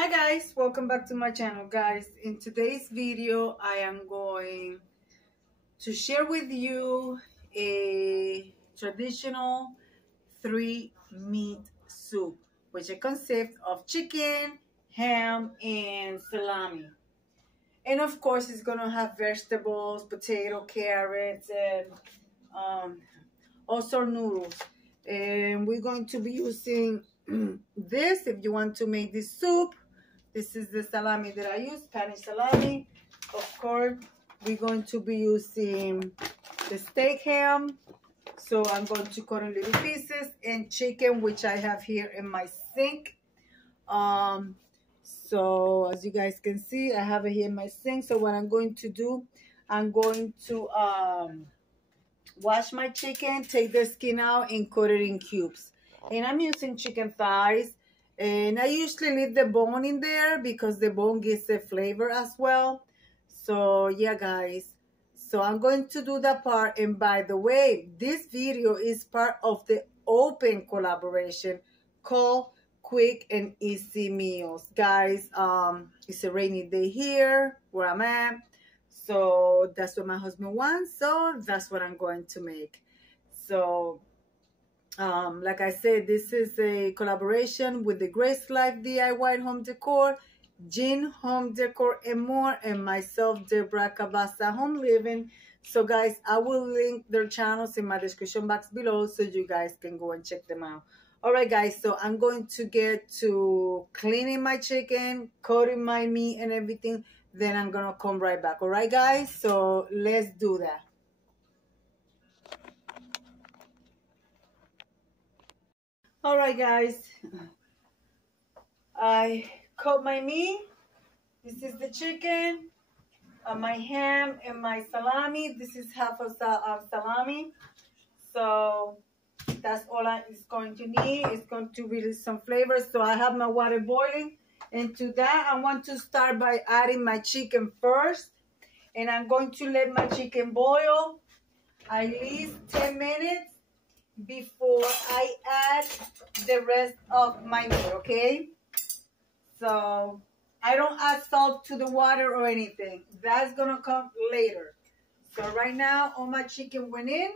Hi guys, welcome back to my channel. Guys, in today's video I am going to share with you a traditional 3-meat soup, which it consists of chicken, ham, and salami. And of course it's gonna have vegetables, potato, carrots, and also noodles. And we're going to be using this if you want to make this soup. This is the salami that I use, Spanish salami. Of course, we're going to be using the steak ham. So I'm going to cut in little pieces, and chicken, which I have here in my sink. So as you guys can see, I have it here in my sink. So what I'm going to do, I'm going to wash my chicken, take the skin out, and cut it in cubes. And I'm using chicken thighs. And I usually leave the bone in there because the bone gives a flavor as well. So yeah, guys. So I'm going to do that part. And by the way, this video is part of the open collaboration called Quick and Easy Meals. Guys, it's a rainy day here where I'm at. So that's what my husband wants. So that's what I'm going to make. So like I said, this is a collaboration with the Grace Life DIY Home Decor, Jean Home Decor and More, and myself, Deborah, Cabassa Home Living. So guys, I will link their channels in my description box below so you guys can go and check them out. All right, guys, so I'm going to get to cleaning my chicken, cutting my meat and everything. Then I'm going to come right back. All right, guys, so let's do that. All right, guys, I cut my meat. This is the chicken, my ham, and my salami. This is half of salami. So that's all it's going to need. It's going to release some flavors. So I have my water boiling. And to that, I want to start by adding my chicken first. And I'm going to let my chicken boil at least 10 minutes. Before I add the rest of my meat, okay? So I don't add salt to the water or anything. That's gonna come later. So right now, all my chicken went in.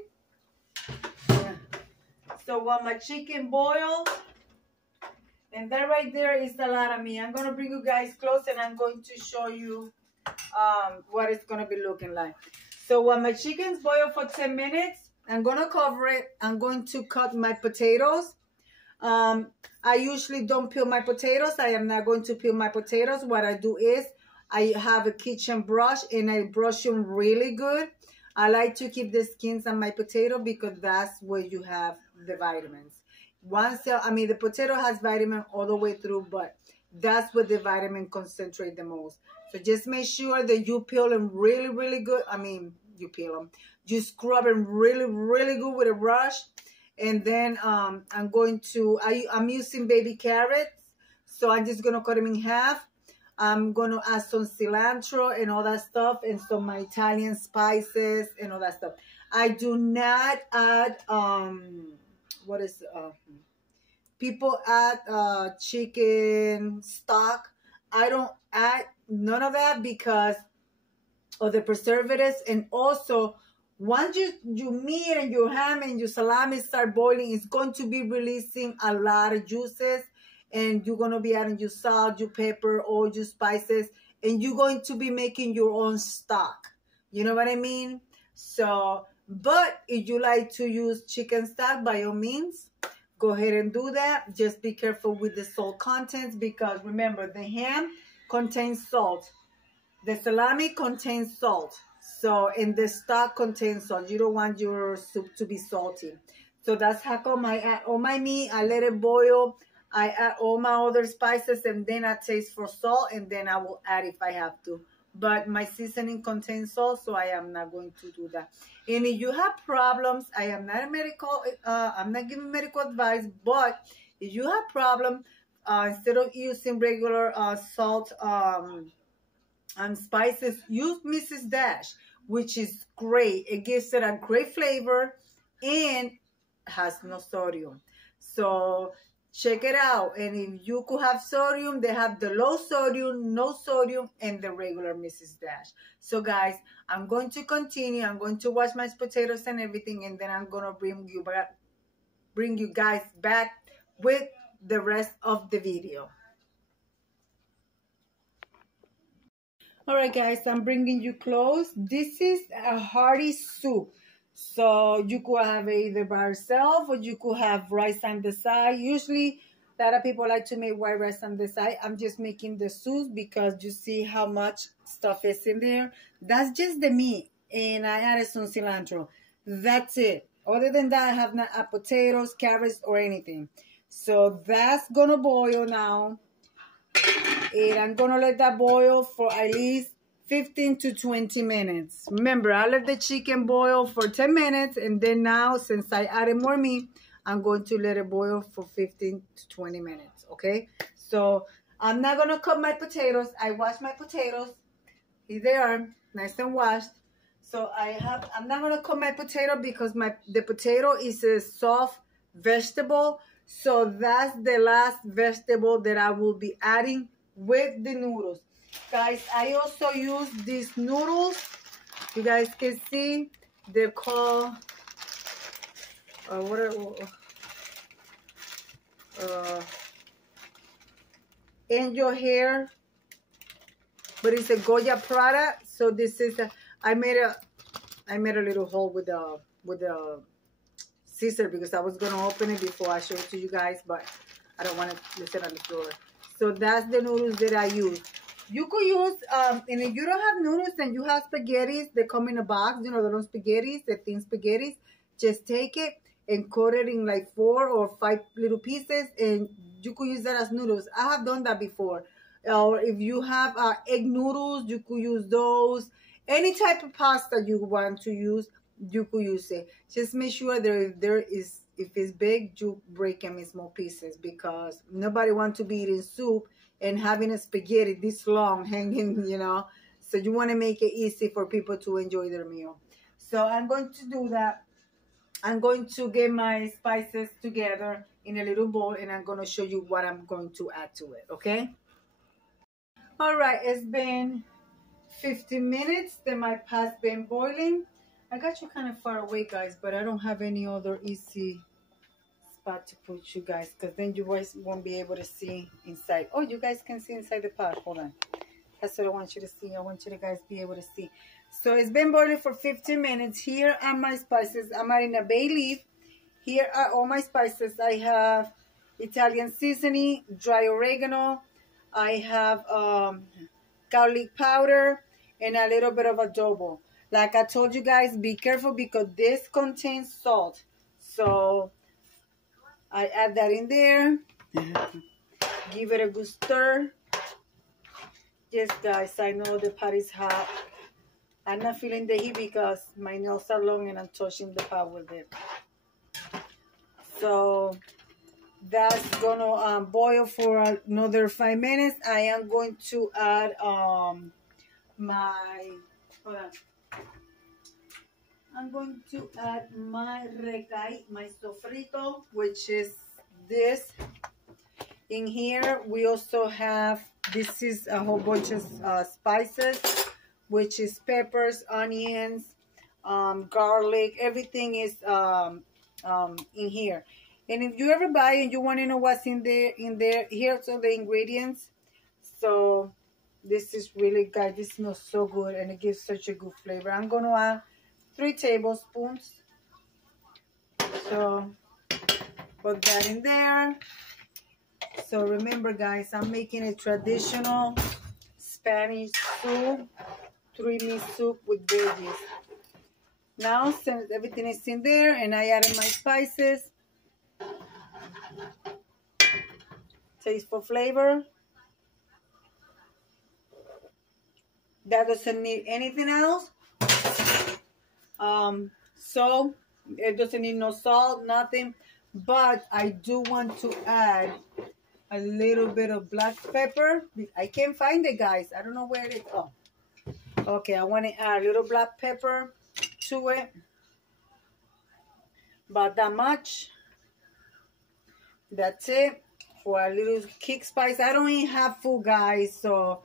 So while my chicken boils, and that right there is a lot of meat. I'm gonna bring you guys close and I'm going to show you what it's gonna be looking like. So while my chicken's boil for 10 minutes, I'm going to cover it. I'm going to cut my potatoes. I usually don't peel my potatoes. I am not going to peel my potatoes. What I do is I have a kitchen brush and I brush them really good. I like to keep the skins on my potato because that's where you have the vitamins. The potato has vitamin all the way through, but that's where the vitamin concentrate the most. So just make sure that you peel them really, really good. You peel them. You scrub them really, really good with a brush. And then I'm using baby carrots. So I'm just going to cut them in half. I'm going to add some cilantro and all that stuff. And some my Italian spices and all that stuff. I do not add, people add chicken stock. I don't add none of that because of the preservatives. And also, once your meat and your ham and your salami start boiling, it's going to be releasing a lot of juices. And you're going to be adding your salt, your pepper, all your spices. And you're going to be making your own stock. You know what I mean? So, but if you like to use chicken stock, by all means, go ahead and do that. Just be careful with the salt contents because remember, the ham contains salt. The salami contains salt. So, and the stock contains salt. You don't want your soup to be salty. So that's how come I add all my meat. I let it boil. I add all my other spices and then I taste for salt and then I will add if I have to. But my seasoning contains salt, so I am not going to do that. And if you have problems, I am not a medical, I'm not giving medical advice, but if you have problems, instead of using regular salt and spices, use Mrs. Dash, which is great. It gives it a great flavor and has no sodium. So Check it out. And if you could have sodium, they have the low sodium, no sodium, and the regular Mrs. Dash. So guys, I'm going to continue. I'm going to wash my potatoes and everything, and then I'm gonna bring you guys back with the rest of the video. All right, guys, I'm bringing you close. This is a hearty soup. So you could have it either by itself, or you could have rice on the side. Usually, a lot of people like to make white rice on the side. I'm just making the soup because you see how much stuff is in there. That's just the meat, and I added some cilantro. That's it. Other than that, I have not potatoes, carrots, or anything. So that's gonna boil now, and I'm gonna let that boil for at least 15 to 20 minutes. Remember, I let the chicken boil for 10 minutes, and then now, since I added more meat, I'm going to let it boil for 15 to 20 minutes, okay? So I'm not gonna cut my potatoes. I wash my potatoes. Here they are, nice and washed. So I'm not gonna cut my potato because the potato is a soft vegetable. So that's the last vegetable that I will be adding with the noodles. Guys, I also use these noodles. You guys can see they're called angel hair, but it's a Goya product. So this is I made a little hole with the scissor because I was gonna open it before I show it to you guys, but I don't want to listen on the floor. So that's the noodles that I use. You could use, and if you don't have noodles and you have spaghettis, they come in a box, you know, the little spaghettis, the thin spaghettis. Just take it and cut it in like 4 or 5 little pieces, and you could use that as noodles. I have done that before. Or if you have egg noodles, you could use those. Any type of pasta you want to use, you could use it. Just make sure if it's big, you break them in small pieces, because nobody wants to be eating soup and having a spaghetti this long hanging, you know. So you want to make it easy for people to enjoy their meal. So I'm going to do that. I'm going to get my spices together in a little bowl, and I'm going to show you what I'm going to add to it, okay? All right, it's been 15 minutes that my pot's been boiling. I got you kind of far away, guys, but I don't have any other easy spot to put you guys, because then you guys won't be able to see inside. Oh, you guys can see inside the pot. Hold on. That's what I want you to see. I want you to guys be able to see. So it's been boiling for 15 minutes. Here are my spices. I'm adding a bay leaf. Here are all my spices. I have Italian seasoning, dry oregano. I have garlic powder, and a little bit of adobo. Like I told you guys, be careful because this contains salt. So I add that in there. Give it a good stir. Yes, guys, I know the pot is hot. I'm not feeling the heat because my nails are long and I'm touching the pot with it. So that's gonna boil for another 5 minutes. I am going to add hold on. I'm going to add my regay, my sofrito, which is this. In here, we also have, this is a whole bunch of spices, which is peppers, onions, garlic, everything is in here. And if you ever buy and you want to know what's in there, here's all the ingredients. So this is really, guys, this smells so good and it gives such a good flavor. I'm going to add 3 tablespoons. So put that in there. So remember, guys, I'm making a traditional Spanish soup, 3-meat soup with veggies. Now, since everything is in there and I added my spices, taste for flavor. That doesn't need anything else. So it doesn't need no salt, nothing. But I do want to add a little bit of black pepper. I can't find it, guys. I don't know where it is. Oh, okay. I want to add a little black pepper to it. About that much. That's it for a little kick spice. I don't eat hot food, guys, so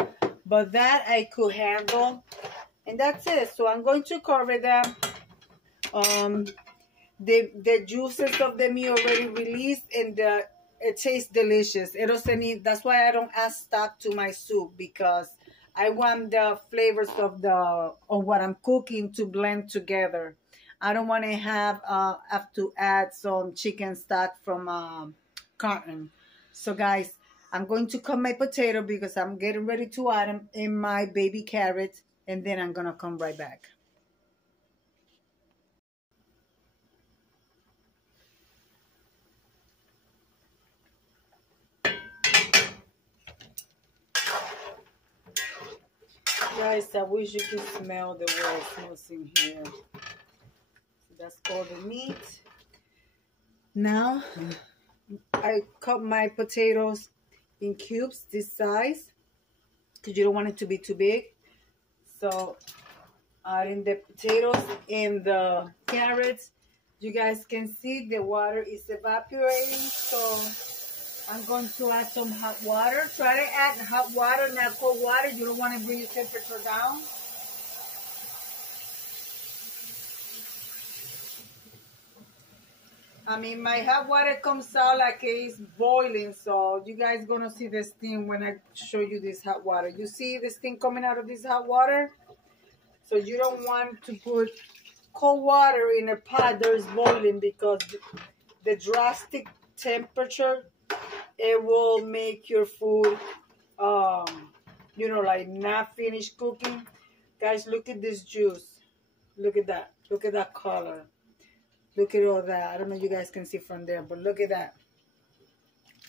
but that I could handle. And that's it. So I'm going to cover them. The juices of the meat already released, and it tastes delicious. It doesn't need, that's why I don't add stock to my soup, because I want the flavors of what I'm cooking to blend together. I don't want to have to add some chicken stock from carton. So guys, I'm going to cut my potato because I'm getting ready to add them in my baby carrots, and then I'm gonna come right back. Guys, I wish you could smell the way it smells in here. So that's all the meat. Now, I cut my potatoes in cubes this size, because you don't want it to be too big. So, adding the potatoes and the carrots, you guys can see the water is evaporating. So, I'm going to add some hot water. Try to add hot water, not cold water. You don't want to bring your temperature down. I mean, my hot water comes out like it's boiling, so you guys gonna see the steam when I show you this hot water. You see the steam coming out of this hot water? So you don't want to put cold water in a pot that is boiling, because the drastic temperature, it will make your food, you know, like not finished cooking. Guys, look at this juice. Look at that. Look at that color. Look at all that. I don't know if you guys can see from there, but look at that.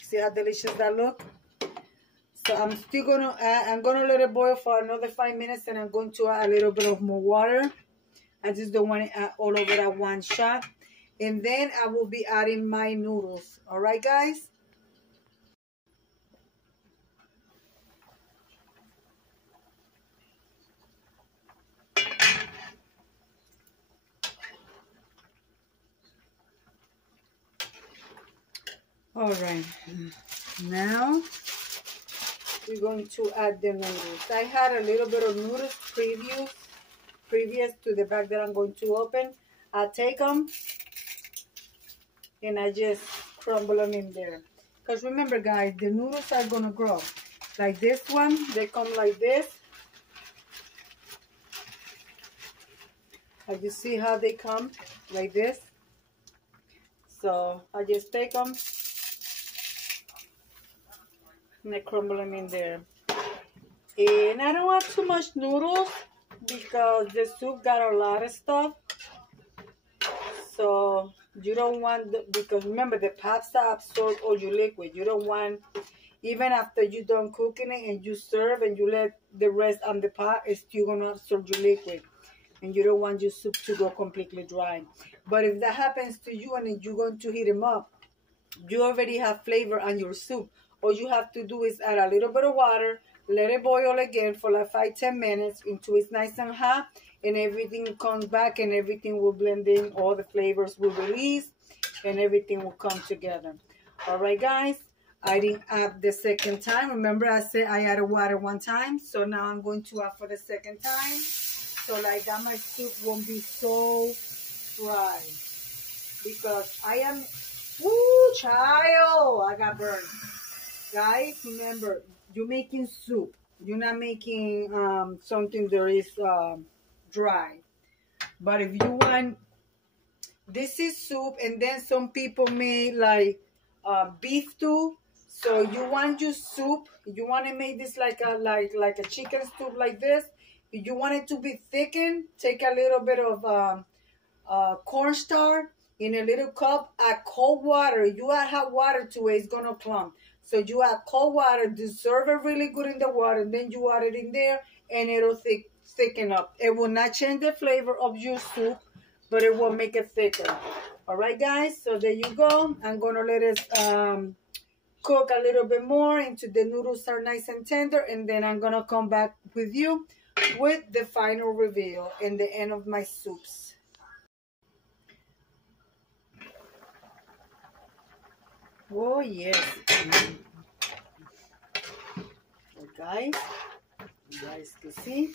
See how delicious that look? So I'm still gonna add, I'm gonna let it boil for another 5 minutes, and I'm going to add a little bit of more water. I just don't want to add all of it at one shot. And then I will be adding my noodles. All right, guys? All right, now we're going to add the noodles. I had a little bit of noodles previous to the bag that I'm going to open. I take them and I just crumble them in there. Because remember, guys, the noodles are going to grow. Like this one, they come like this. Like you see how they come like this. So I just take them and I crumble them in there. And I don't want too much noodles because the soup got a lot of stuff. So you don't want, because remember the pasta absorbs all your liquid. You don't want, even after you're done cooking it and you serve and you let the rest on the pot, it's still going to absorb your liquid. And you don't want your soup to go completely dry. But if that happens to you and you're going to heat them up, you already have flavor on your soup. All you have to do is add a little bit of water, let it boil again for like 5-10 minutes until it's nice and hot, and everything comes back and everything will blend in. All the flavors will release and everything will come together. All right, guys, I didn't add the second time. Remember I said I added water one time, so now I'm going to add for the second time. So like that, my soup won't be so dry, because I am, woo, child, I got burned. Guys, remember, you're making soup. You're not making something that is dry. But if you want, this is soup, and then some people make like beef stew. So you want your soup, you want to make this like a chicken soup like this. If you want it to be thickened, take a little bit of cornstarch in a little cup, add cold water. You add hot water to it, it's gonna clump. So you add cold water, dissolve it really good in the water, and then you add it in there, and it'll thicken up. It will not change the flavor of your soup, but it will make it thicker. All right, guys, so there you go. I'm gonna let it cook a little bit more until the noodles are nice and tender, and then I'm gonna come back with you with the final reveal and the end of my soups. Oh, yes. So guys, you guys can see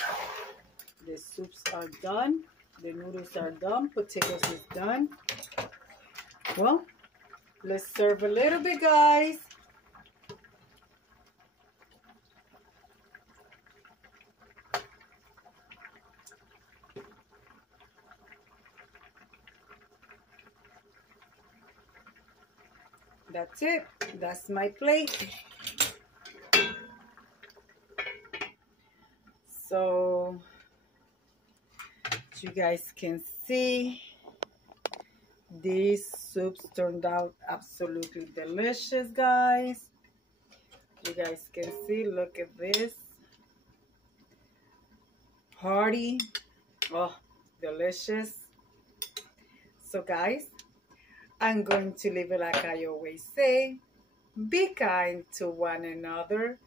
the soups are done. The noodles are done. Potatoes is done. Well, let's serve a little bit, guys. That's it. That's my plate. So you guys can see these soups turned out absolutely delicious, guys. You guys can see, look at this. Hearty. Oh, delicious. So guys, I'm going to leave it like I always say. Be kind to one another.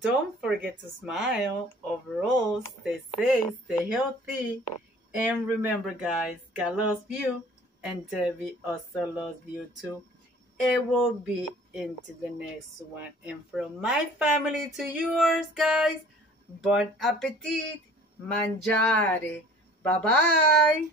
Don't forget to smile. Overall, stay safe, stay healthy. And remember, guys, God loves you. And Debbie also loves you too. It will be into the next one. And from my family to yours, guys, bon appetit. Mangiare. Bye-bye.